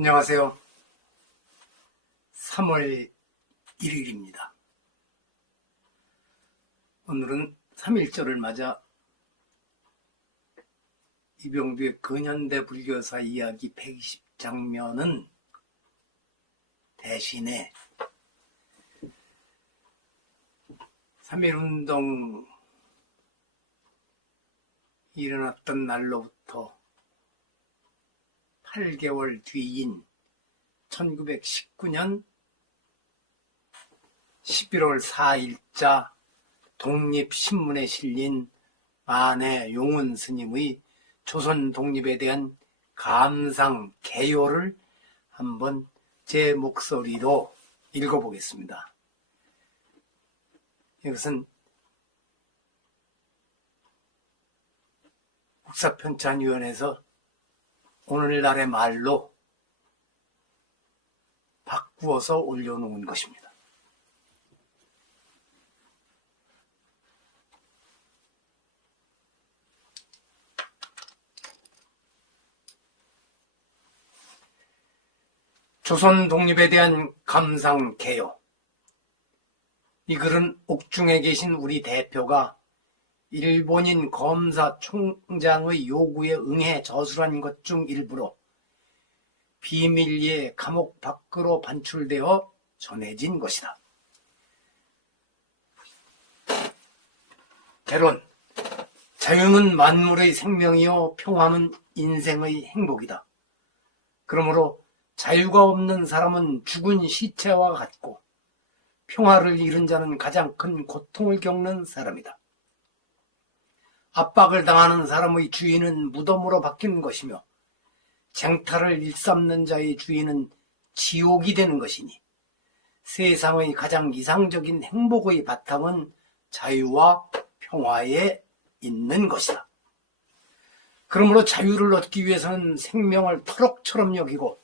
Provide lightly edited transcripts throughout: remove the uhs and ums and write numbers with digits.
안녕하세요. 3월 1일입니다. 오늘은 3.1절을 맞아 이병두의 근현대 불교사 이야기 120장면은 대신에 3.1운동 일어났던 날로부터 8개월 뒤인 1919년 11월 4일자 독립신문에 실린 만해 용운 스님의 조선 독립에 대한 감상 개요를 한번 제 목소리로 읽어보겠습니다. 이것은 국사편찬위원회에서 오늘날의 말로 바꾸어서 올려놓은 것입니다. 조선 독립에 대한 감상 개요. 이 글은 옥중에 계신 우리 대표가 일본인 검사총장의 요구에 응해 저술한 것 중 일부로 비밀리에 감옥 밖으로 반출되어 전해진 것이다. 개론. 자유는 만물의 생명이요 평화는 인생의 행복이다. 그러므로 자유가 없는 사람은 죽은 시체와 같고 평화를 잃은 자는 가장 큰 고통을 겪는 사람이다. 압박을 당하는 사람의 주인은 무덤으로 바뀌는 것이며 쟁탈을 일삼는 자의 주인은 지옥이 되는 것이니 세상의 가장 이상적인 행복의 바탕은 자유와 평화에 있는 것이다. 그러므로 자유를 얻기 위해서는 생명을 터럭처럼 여기고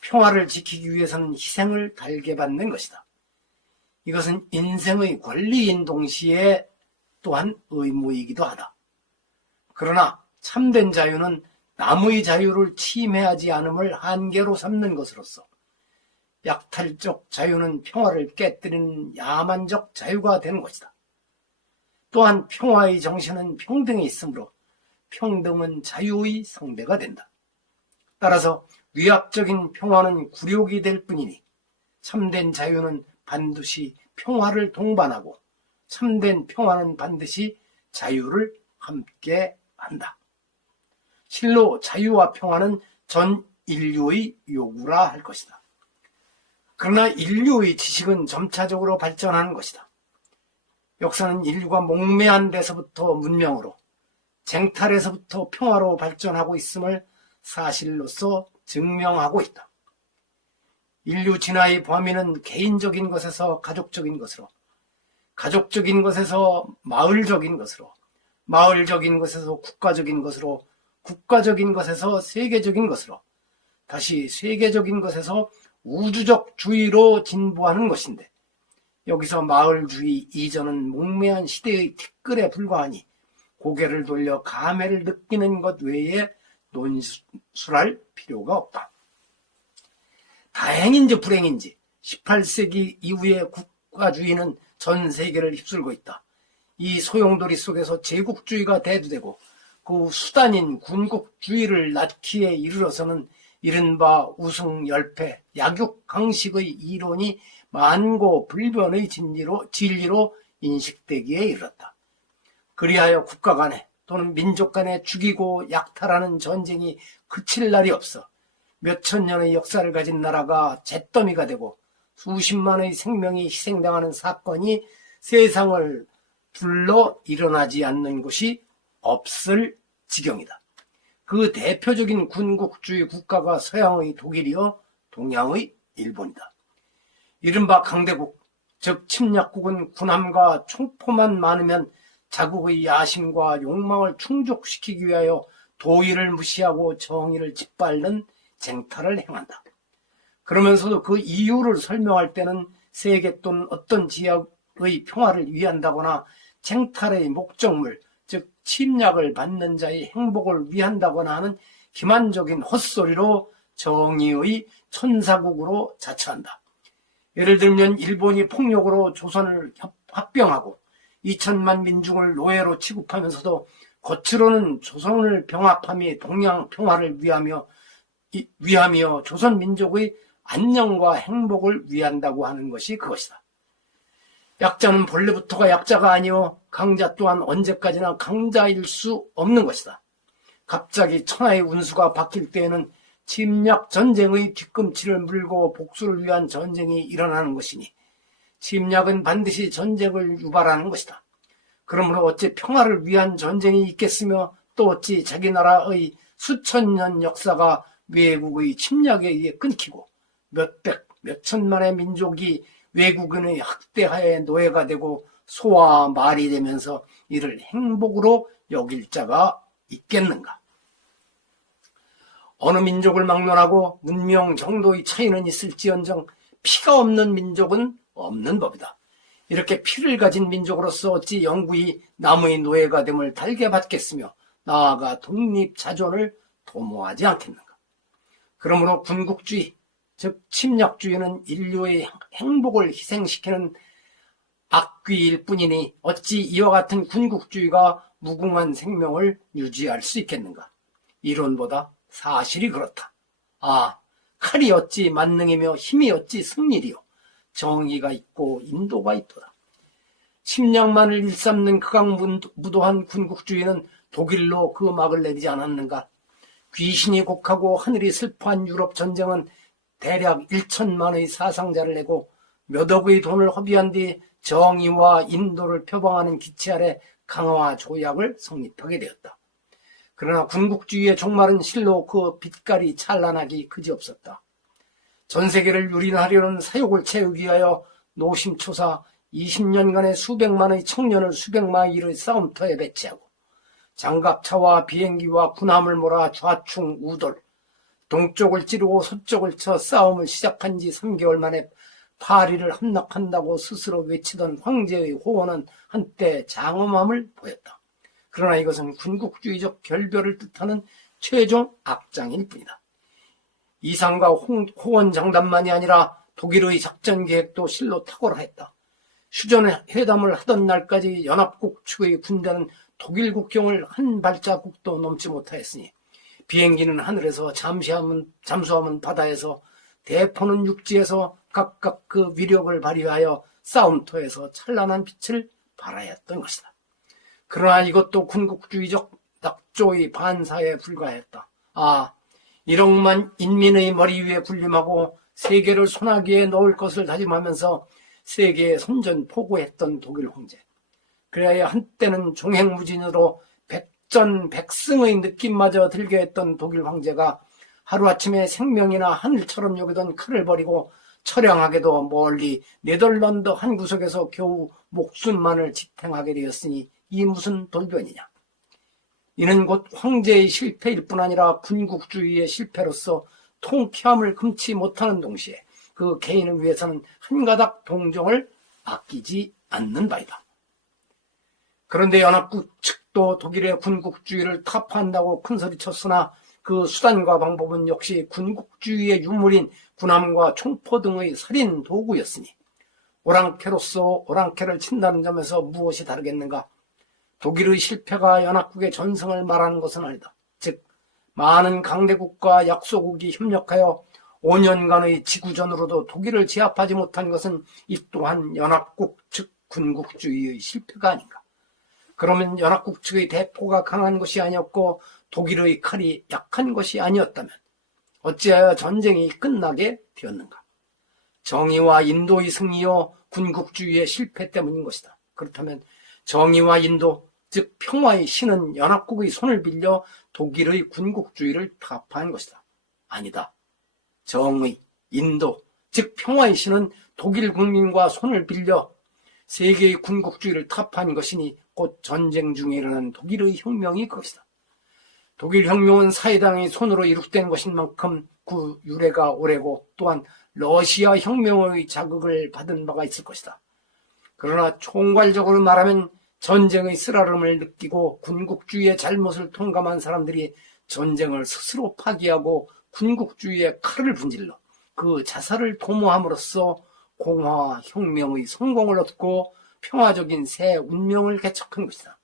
평화를 지키기 위해서는 희생을 달게 받는 것이다. 이것은 인생의 권리인 동시에 또한 의무이기도 하다. 그러나 참된 자유는 남의 자유를 침해하지 않음을 한계로 삼는 것으로서 약탈적 자유는 평화를 깨뜨리는 야만적 자유가 되는 것이다. 또한 평화의 정신은 평등에 있으므로 평등은 자유의 상대가 된다. 따라서 위압적인 평화는 굴욕이 될 뿐이니 참된 자유는 반드시 평화를 동반하고 참된 평화는 반드시 자유를 함께 한다. 실로 자유와 평화는 전 인류의 요구라 할 것이다. 그러나 인류의 지식은 점차적으로 발전하는 것이다. 역사는 인류가 목매한 데서부터 문명으로, 쟁탈에서부터 평화로 발전하고 있음을 사실로서 증명하고 있다. 인류 진화의 범위는 개인적인 것에서 가족적인 것으로, 가족적인 것에서 마을적인 것으로, 마을적인 것에서 국가적인 것으로, 국가적인 것에서 세계적인 것으로, 다시 세계적인 것에서 우주적 주의로 진보하는 것인데, 여기서 마을주의 이전은 목매한 시대의 티끌에 불과하니 고개를 돌려 감회를 느끼는 것 외에 논술할 필요가 없다. 다행인지 불행인지 18세기 이후의 국가주의는 전 세계를 휩쓸고 있다. 이 소용돌이 속에서 제국주의가 대두되고 그 수단인 군국주의를 낳기에 이르러서는 이른바 우승열패, 약육강식의 이론이 만고불변의 진리로 인식되기에 이르렀다. 그리하여 국가 간에 또는 민족 간에 죽이고 약탈하는 전쟁이 그칠 날이 없어 몇천 년의 역사를 가진 나라가 잿더미가 되고 수십만의 생명이 희생당하는 사건이 세상을 둘러 일어나지 않는 곳이 없을 지경이다. 그 대표적인 군국주의 국가가 서양의 독일이요 동양의 일본이다. 이른바 강대국, 즉 침략국은 군함과 총포만 많으면 자국의 야심과 욕망을 충족시키기 위하여 도의를 무시하고 정의를 짓밟는 쟁탈을 행한다. 그러면서도 그 이유를 설명할 때는 세계 또는 어떤 지역의 평화를 위한다거나 쟁탈의 목적물, 침략을 받는 자의 행복을 위한다거나 하는 기만적인 헛소리로 정의의 천사국으로 자처한다. 예를 들면 일본이 폭력으로 조선을 합병하고 2천만 민중을 노예로 취급하면서도 겉으로는 조선을 병합함이 동양 평화를 위하며 조선 민족의 안녕과 행복을 위한다고 하는 것이 그것이다. 약자는 본래부터가 약자가 아니요 강자 또한 언제까지나 강자일 수 없는 것이다. 갑자기 천하의 운수가 바뀔 때에는 침략 전쟁의 뒤꿈치를 물고 복수를 위한 전쟁이 일어나는 것이니 침략은 반드시 전쟁을 유발하는 것이다. 그러므로 어찌 평화를 위한 전쟁이 있겠으며 또 어찌 자기 나라의 수천 년 역사가 외국의 침략에 의해 끊기고 몇백, 몇천만의 민족이 외국인의 학대하에 노예가 되고 소와 말이 되면서 이를 행복으로 여길 자가 있겠는가? 어느 민족을 막론하고 문명 정도의 차이는 있을지언정 피가 없는 민족은 없는 법이다. 이렇게 피를 가진 민족으로서 어찌 영구히 남의 노예가 됨을 달게 받겠으며 나아가 독립자존을 도모하지 않겠는가? 그러므로 군국주의, 즉 침략주의는 인류의 행복을 희생시키는 악귀일 뿐이니 어찌 이와 같은 군국주의가 무궁한 생명을 유지할 수 있겠는가? 이론보다 사실이 그렇다. 칼이 어찌 만능이며 힘이 어찌 승리리요. 정의가 있고 인도가 있도다. 침략만을 일삼는 극악무도한 군국주의는 독일로 그 막을 내리지 않았는가? 귀신이 곡하고 하늘이 슬퍼한 유럽 전쟁은 대략 1천만의 사상자를 내고 몇 억의 돈을 허비한 뒤 정의와 인도를 표방하는 기치 아래 강화 조약을 성립하게 되었다. 그러나 군국주의의 종말은 실로 그 빛깔이 찬란하기 그지없었다. 전 세계를 유린하려는 사욕을 채우기 위하여 노심초사 20년간의 수백만의 청년을 수백마일의 싸움터에 배치하고 장갑차와 비행기와 군함을 몰아 좌충 우돌, 동쪽을 찌르고 서쪽을 쳐 싸움을 시작한 지 3개월 만에 파리를 함락한다고 스스로 외치던 황제의 호언은 한때 장엄함을 보였다. 그러나 이것은 군국주의적 결별을 뜻하는 최종 악장일 뿐이다. 이상과 호언장담만이 아니라 독일의 작전 계획도 실로 탁월했다. 휴전회담을 하던 날까지 연합국 측의 군대는 독일 국경을 한 발자국도 넘지 못하였으니 비행기는 하늘에서 잠수함은 바다에서 대포는 육지에서 각각 그 위력을 발휘하여 싸움터에서 찬란한 빛을 발하였던 것이다. 그러나 이것도 군국주의적 낙조의 반사에 불과했다. 1억만 인민의 머리 위에 군림하고 세계를 손아귀에 넣을 것을 다짐하면서 세계에 선전포고했던 독일 황제. 그래야 한때는 종횡무진으로 백전백승의 느낌마저 들게 했던 독일 황제가 하루아침에 생명이나 하늘처럼 여기던 칼을 버리고 처량하게도 멀리 네덜란드 한 구석에서 겨우 목숨만을 지탱하게 되었으니 이 무슨 돌변이냐. 이는 곧 황제의 실패일 뿐 아니라 군국주의의 실패로서 통쾌함을 금치 못하는 동시에 그 개인을 위해서는 한 가닥 동정을 아끼지 않는 바이다. 그런데 연합국 측도 독일의 군국주의를 타파한다고 큰소리쳤으나 그 수단과 방법은 역시 군국주의의 유물인 군함과 총포 등의 살인 도구였으니 오랑캐로서 오랑캐를 친다는 점에서 무엇이 다르겠는가? 독일의 실패가 연합국의 전승을 말하는 것은 아니다. 즉 많은 강대국과 약소국이 협력하여 5년간의 지구전으로도 독일을 제압하지 못한 것은 이 또한 연합국 측 군국주의의 실패가 아닌가. 그러면 연합국 측의 대포가 강한 것이 아니었고 독일의 칼이 약한 것이 아니었다면 어찌하여 전쟁이 끝나게 되었는가? 정의와 인도의 승리요 군국주의의 실패 때문인 것이다. 그렇다면 정의와 인도, 즉 평화의 신은 연합국의 손을 빌려 독일의 군국주의를 타파한 것이다. 아니다. 정의, 인도, 즉 평화의 신은 독일 국민과 손을 빌려 세계의 군국주의를 타파한 것이니 곧 전쟁 중에 일어난 독일의 혁명이 그것이다. 독일 혁명은 사회당의 손으로 이룩된 것인 만큼 그 유래가 오래고 또한 러시아 혁명의 자극을 받은 바가 있을 것이다. 그러나 총괄적으로 말하면 전쟁의 쓰라름을 느끼고 군국주의의 잘못을 통감한 사람들이 전쟁을 스스로 파기하고 군국주의의 칼을 분질러 그 자살을 도모함으로써 공화 혁명의 성공을 얻고 평화적인 새 운명을 개척한 것이다.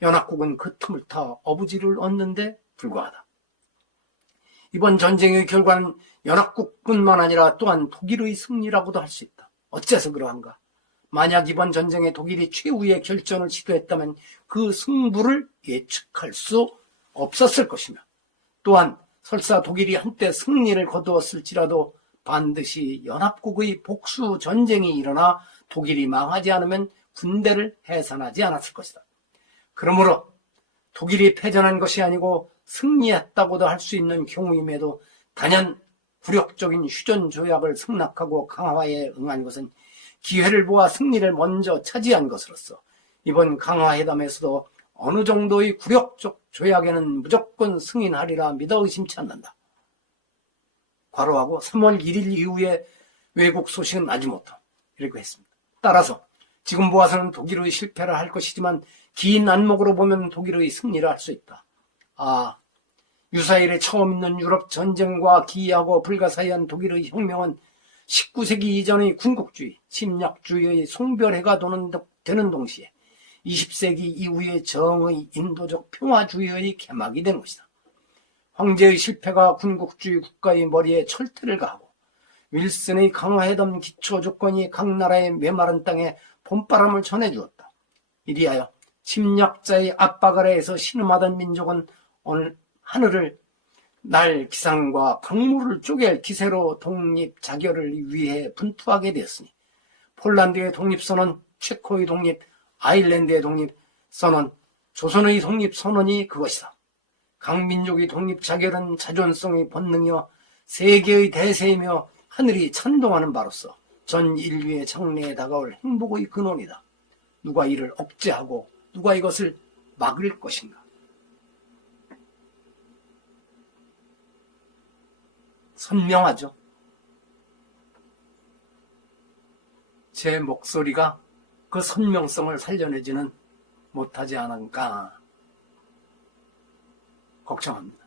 연합국은 그 틈을 타 어부지를 얻는데 불과하다. 이번 전쟁의 결과는 연합국뿐만 아니라 또한 독일의 승리라고도 할 수 있다. 어째서 그러한가? 만약 이번 전쟁에 독일이 최후의 결전을 시도했다면 그 승부를 예측할 수 없었을 것이며, 또한 설사 독일이 한때 승리를 거두었을지라도 반드시 연합국의 복수 전쟁이 일어나 독일이 망하지 않으면 군대를 해산하지 않았을 것이다. 그러므로 독일이 패전한 것이 아니고 승리했다고도 할 수 있는 경우임에도 단연 굴욕적인 휴전 조약을 승낙하고 강화에 응한 것은 기회를 보아 승리를 먼저 차지한 것으로서 이번 강화회담에서도 어느 정도의 굴욕적 조약에는 무조건 승인하리라 믿어 의심치 않는다. 괄호하고 3월 1일 이후에 외국 소식은 알지 못함. 이렇게 했습니다. 따라서 지금 보아서는 독일의 실패라 할 것이지만 긴 안목으로 보면 독일의 승리라 할 수 있다. 유사일에 처음 있는 유럽 전쟁과 기이하고 불가사의한 독일의 혁명은 19세기 이전의 군국주의, 침략주의의 송별회가 되는 동시에 20세기 이후의 정의 인도적 평화주의의 개막이 된 것이다. 황제의 실패가 군국주의 국가의 머리에 철퇴를 가하고 윌슨의 강화회담 기초 조건이 각 나라의 메마른 땅에 봄바람을 전해주었다. 이리하여 침략자의 압박 아래에서 신음하던 민족은 오늘 하늘을 날 기상과 강물을 쪼갤 기세로 독립 자결을 위해 분투하게 되었으니 폴란드의 독립선언, 체코의 독립, 아일랜드의 독립선언, 조선의 독립선언이 그것이다. 각 민족의 독립 자결은 자존성의 본능이요 세계의 대세이며 하늘이 찬동하는 바로서 전 인류의 장래에 다가올 행복의 근원이다. 누가 이를 억제하고 누가 이것을 막을 것인가? 선명하죠. 제 목소리가 그 선명성을 살려내지는 못하지 않은가 걱정합니다.